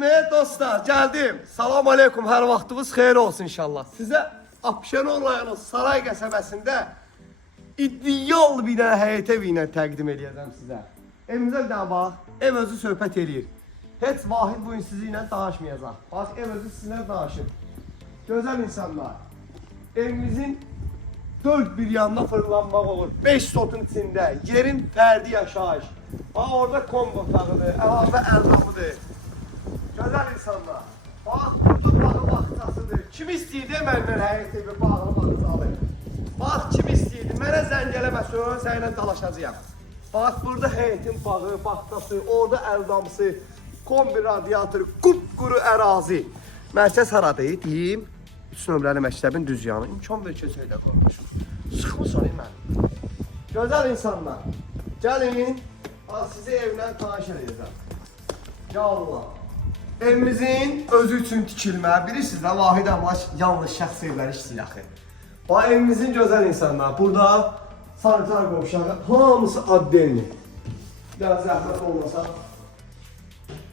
Geldim dostlar, geldim. Salam aleyküm, hər vaxtınız xeyir olsun inşallah. Sizə Abşeron rayonu Saray qəsəbəsində ideal bir dənə həyət evi ilə təqdim edəcəm sizə. Evimizə bir dənə bax, ev özü söhbət eləyir. Heç Vahid bu gün sizinlə danışmayacaq. Bax, ev özü sizinlə danışır. Gözəl insanlar, evimizin dörd bir yanına fırlanmaq olur. 5 sotun içində, yerin fərdi yaşayış. Bax, orada kombo otağıdır, əlavə əldamıdır. Gözəl insanlar, bax, burada bağlı baxçasıdır. Kim istəyirdi məndən həyət evi bağlı baxçalı? Bax, kim istəyirdi? Mənə zəng eləməsə, sənlə dalaşacağım. Bax, burada həyətin bağı, baxçası, orada əldamısı, kombi radiatoru, qupquru ərazi. Mərkəz haradır, deyim. 3 nömrəli məktəbin düz yanı. İmkan ver ki, söylə qormuşum. Sıxmısan mən. Gözəl insanlar, gəlin, sizi evlə tanış edəcəm. Ya Allah. Evimizin özü üçün tikilmə, bilirsiniz də, Vahid Əmlaç yanlış şəxs evləri işləyir axı. Bax, evimizin gözəl insanlar, burada sanitar qovşağı, hamısı addelini. Biraz zəhmət olmasa.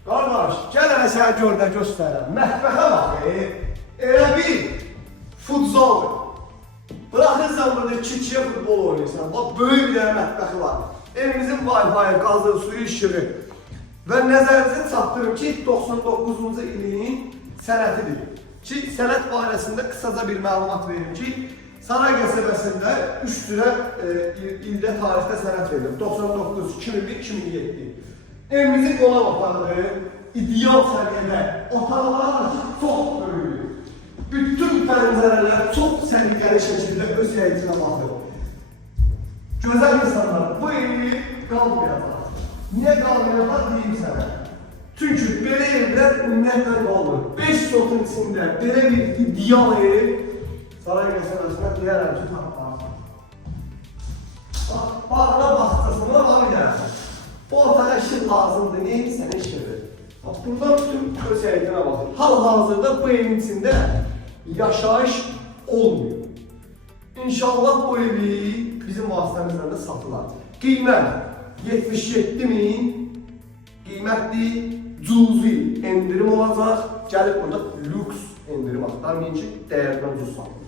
Qardaş, gəl hələ sənə gördə göstərəm. Mətbəxə bax, elə bir futzaldır. Bırakırsan burada kiçiyə futbol oynayırsan, bax, böyük bir dənə mətbəxi var. Evimizin Wi-Fi, qazı, suyu, işığı. Və nəzərinizə çatdırım ki, 99-cu ilin sənətidir. Ki, sənət barəsində qısaca bir məlumat verim ki, Saray qəsəbəsində 3 cürə ildə tarixdə sənət verilir. 99, 2001, 2007. Evimizin qonaq otağıdır, ideal səviyyədə. Otaqlar çox böyükdür. Bütün pəncərələr çox səliqəli şəkildə öz həyətinə baxır. Gözəl insanlar, bu evi qalmayacaq. Niyə qalmayacaq deyim sənə? Çünki belə evlər ümumiyyətlə qalmır. 5 sotun içində belə bir ideal ev Saray qəsəbəsində deyərəm ki, tapmaz. Bağına baxçasına var edərsən. Bu otağa işin lazımdır, neyini sənə işidir? Buradan bütün öz həyətinə baxır. Hal-hazırda bu evin içində yaşayış olmuyor. İnşallah bu evi bizim vasitəmizlə də satılar. Qiymət 77.000 qiymətli cüzi endirim olacaq. Gəlib burada lüks endirim axtarmayın ki, dəyərdən ucuz satın.